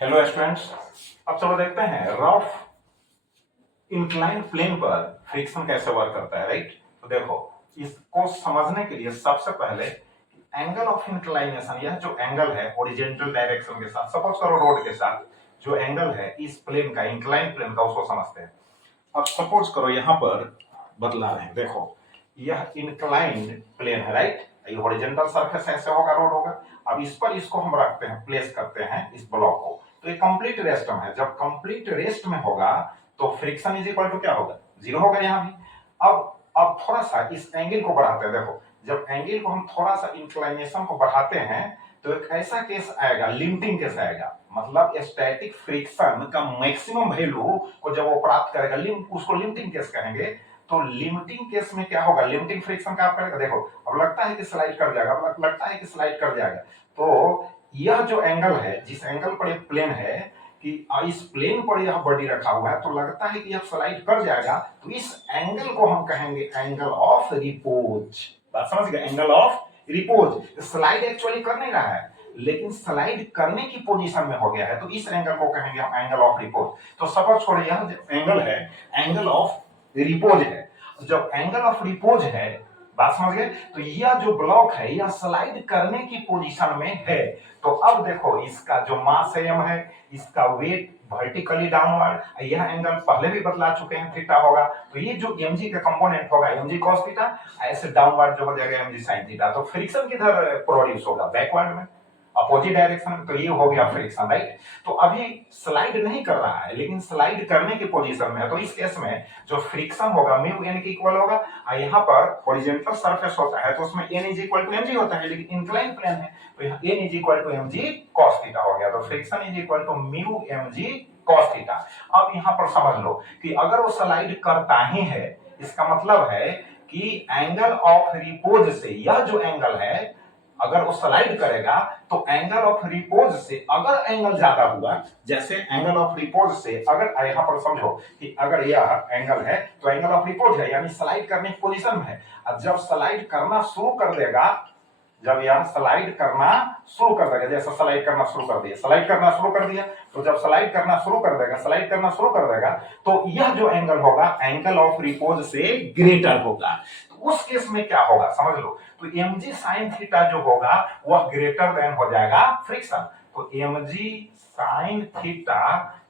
Hello students. अब चलो देखते हैं रफ इंक्लाइन प्लेन पर फ्रिक्शन कैसे वर्क करता है, राइट। तो देखो, इसको समझने के लिए सबसे पहले एंगल ऑफ इंक्लाइनेशन, यह जो एंगल है ओरिजेंटल डायरेक्शन के साथ, सपोज करो रोड के साथ जो एंगल है इस प्लेन का, इंक्लाइन प्लेन का, उसको समझते हैं। अब सपोज करो यहां पर बदला रहे हैं, देखो यह इंक्लाइंड प्लेन है, राइट। ये हॉरिजॉन्टल सरफेस ऐसे होगा, रोड होगा। अब इस पर इसको हम रखते हैं, प्लेस करते हैं इस ब्लॉक को। तो ये कंप्लीट रेस्ट में है। जब कंप्लीट रेस्ट में होगा तो फ्रिक्शन इज इक्वल टू क्या होगा, जीरो होगा यहाँ भी। अब थोड़ा सा इस एंगल को बढ़ाते हैं। देखो, जब एंगल को हम थोड़ा सा इंक्लाइनेशन को बढ़ाते हैं तो एक ऐसा केस आएगा, लिमिटिंग केस आएगा। मतलब स्टैटिक फ्रिक्शन का मैक्सिमम वैल्यू को जब वो प्राप्त करेगा, उसको लिमिटिंग केस कहेंगे। तो लिमिटिंग केस में क्या होगा, लिमिटिंग फ्रिक्शन का आप करेगा। देखो, अब लगता है कि स्लाइड कर जाएगा, अब लगता है कि स्लाइड कर जाएगा। तो यह जो एंगल है, जिस एंगल पर एक प्लेन है, कि इस प्लेन पर यह बॉडी रखा हुआ है, तो लगता है कि यह स्लाइड कर जाएगा। तो इस एंगल को हम कहेंगे एंगल ऑफ रिपोज। बात समझ गए, angle of repose. Slide actually कर नहीं रहा है, लेकिन स्लाइड करने की पोजीशन में हो गया है, तो इस एंगल को कहेंगे हम एंगल ऑफ रिपोज। तो सपोज करो यह जो एंगल है, एंगल ऑफ रिपोज है। जब एंगल ऑफ रिपोज है, बात समझ गए, तो यह जो ब्लॉक है यह स्लाइड करने की पोजीशन में है। तो अब देखो, इसका जो मास एम है, इसका वेट वर्टिकली डाउनवर्ड, यह एंगल पहले भी बतला चुके हैं, थीटा होगा। तो ये जो mg का कंपोनेंट होगा mg cos थीटा, ऐसे डाउनवर्ड जो हो जाएगा mg sin थीटा। तो फ्रिक्शन किधर प्रोड्यूस होगा, बैकवर्ड में, अपोजिट डायरेक्शन में। तो ये हो गया फ्रिक्शन, राइट। तो अभी स्लाइड नहीं कर रहा है, लेकिन स्लाइड करने की पोजीशन में है। तो इस केस में जो फ्रिक्शन होगा म्यू एन के इक्वल होगा। यहाँ पर हॉरिजॉन्टल सरफेस होता है तो उसमें N is equal to mg होता है, लेकिन इंक्लाइन प्लेन है तो यहाँ N is equal to mg cos theta हो गया। तो friction is equal to mu mg cos theta. अब यहाँ पर समझ लो कि अगर वो स्लाइड करता ही है, इसका मतलब है कि एंगल ऑफ रिपोज से, यह जो एंगल है, अगर वो स्लाइड करेगा तो एंगल ऑफ रिपोज से अगर एंगल ज्यादा हुआ, जैसे एंगल ऑफ रिपोज से अगर, यहां पर समझो कि अगर यह एंगल है तो एंगल ऑफ रिपोज है, यानी स्लाइड करने की पोजीशन में है। अब जब स्लाइड करना शुरू कर देगा, जब यह स्लाइड करना शुरू कर देगा, जैसे स्लाइड करना शुरू कर दिया, स्लाइड करना शुरू कर दिया, तो जब स्लाइड करना शुरू कर देगा, स्लाइड करना शुरू कर देगा, तो यह जो एंगल होगा एंगल ऑफ रिपोज से ग्रेटर होगा। तो उस केस में क्या होगा समझ लो, तो mg sin थीटा जो होगा वह ग्रेटर देन हो जाएगा फ्रिक्शन। तो mg sin theta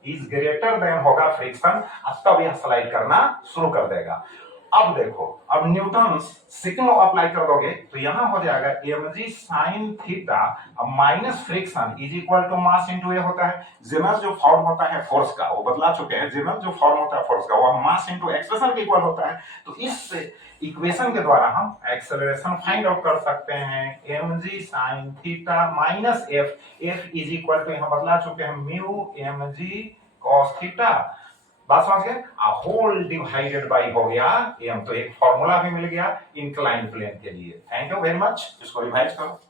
is greater than होगा फ्रिक्शन, तब यह स्लाइड करना शुरू कर देगा। अब देखो, अब न्यूटन सेकंड लॉ अप्लाई कर दोगे तो यहां हो जाएगा mg sin theta minus friction is equal to mass into A होता है। जनरल जो फॉर्म होता है फोर्स का, वो बदला चुके हैं। जनरल जो फॉर्म होता है फोर्स का वो मास इनटू एक्सेलरेशन के इक्वल होता है। तो इस इक्वेशन के द्वारा हम एक्सेलरेशन फाइंड आउट कर सकते हैं। mg sin theta minus f, f is equal to यहां बदला चुके हैं म्यू mg cos थीटा। बात समझ गए, होल डिवाइडेड बाई हो गया एम। तो एक फॉर्मूला भी मिल गया इंक्लाइन प्लेन के लिए। थैंक यू वेरी मच, इसको रिवाइज करो।